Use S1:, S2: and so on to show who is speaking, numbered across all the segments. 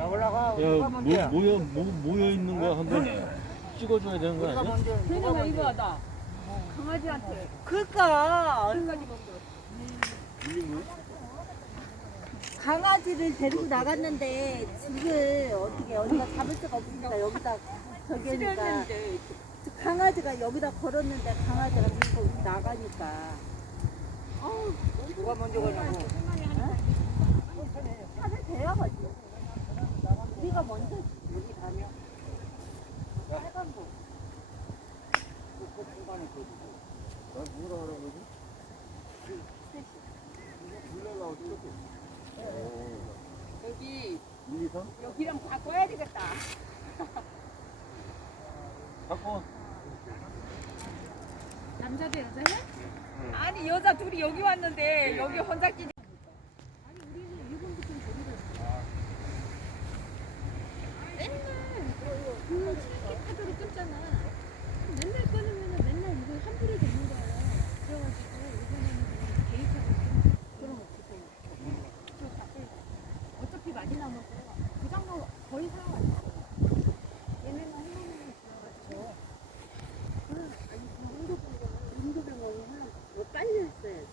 S1: 야, 모, 모여, 모, 모여 있는 거 한번 찍어줘야 되는 거 아니야?
S2: 걔네가 이거 나 강아지한테.
S3: 그니까.
S2: 먹어.
S3: 강아지를 데리고 나갔는데 지금 어떻게 어디가 잡을 수가 없으니까 여기다 저기 하니까
S2: 치료했는데.
S3: 강아지가 여기다 걸었는데 강아지가 들고 나가니까.
S4: 누가 먼저 가냐고.
S3: 차를 대야가지고 우리가 먼저 여기 가면 빨간 거
S1: 뭐라 하는 거지? 물레가 어떻게?
S2: 여기
S1: 1, 2, 3?
S2: 여기랑 바꿔야 되겠다.
S1: 바꿔.
S2: 남자 대 여자야? 아니 여자 둘이 여기 왔는데 여기 혼자 끼.
S5: 그 스키 카드로 끊잖아. 맨날 끊으면 맨날 이거 환불이 되는 거야. 그래가지고 이번에는 그냥 개인차로 그럼 어떻게 저 밖에 어차피 많이 남아서 부장도 거의 사와있어. 얘네만 해놓으면 좋아가지고. 응, 아니 그 홍도병원, 홍도병원이 하려고 뭐 빨리 했어야지.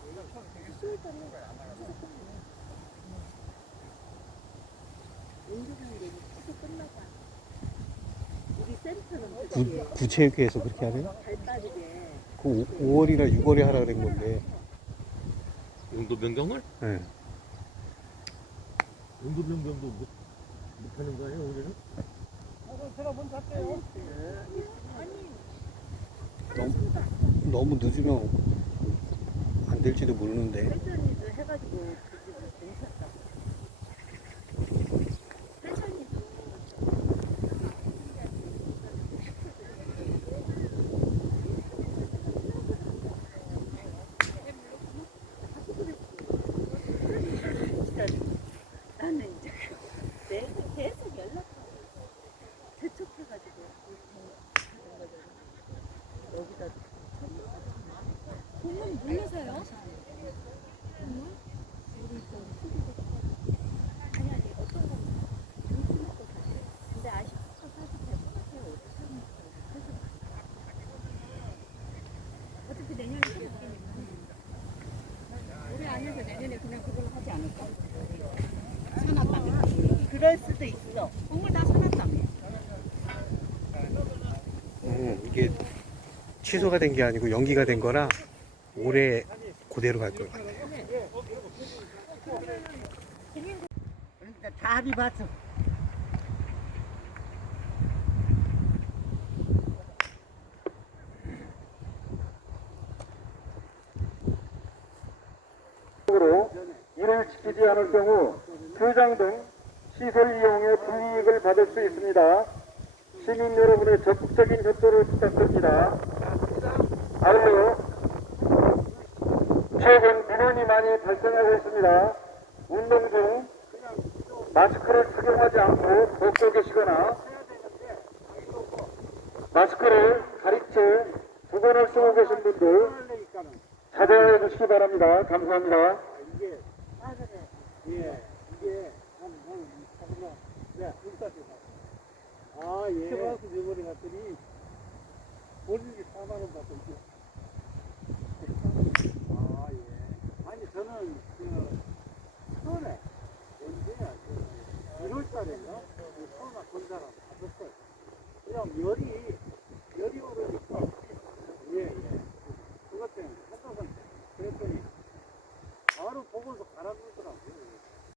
S5: 10월달에 홍도병원이 계속 끝나고 우리 센터는
S6: 구, 구체육회에서 그렇게 하래요?
S3: 발 빠르게
S6: 그 5, 월이나 6월에 하라 그런 건데.
S1: 용도 변경을?
S6: 예.
S1: 용도 변경도 못, 못 하는 거 아니야, 우리는?
S6: 너무, 너무 늦으면 안 될지도 모르는데.
S3: 해가지고 그게 괜찮다. 패션이도 나는 이제 내가 계속 연락하고 재촉해가지고 여기다
S5: 공은 물로 사요?
S3: 아니 아니 어떤 건 눈치 먹고 사실 근데 아쉽고 사실 대부분 어디 사는 그래서
S5: 어차피 내년에 사겠으니까. 올해 안 해서 내년에 그냥 그걸로 하지 않을까? 사놨다며.
S3: 그럴 수도 있어
S5: 다 사놨다며.
S6: 음, 이게 취소가 된 게 아니고 연기가 된 거라 올해 그대로 갈 것 같아요.
S3: 그러니까 다 합의봤어
S7: 으로 이를 지키지 않을 경우 교장 등 시설 이용에 불이익을 받을 수 있습니다. 시민 여러분의 적극적인 협조를 부탁드립니다. 아울러 최근 민원이 많이 발생하고 있습니다. 운동 중 마스크를 착용하지 않고 벗고 계시거나 마스크를 가리채 두 번을 쓰고 계신 분들 자제해 주시기 바랍니다. 감사합니다.
S4: 이게, 예, 이게, 한, 한, 잠깐만. 야, 봐. 아, 예. 케바스 메모리 갔더니, 본인이 4만 원 받고 있죠.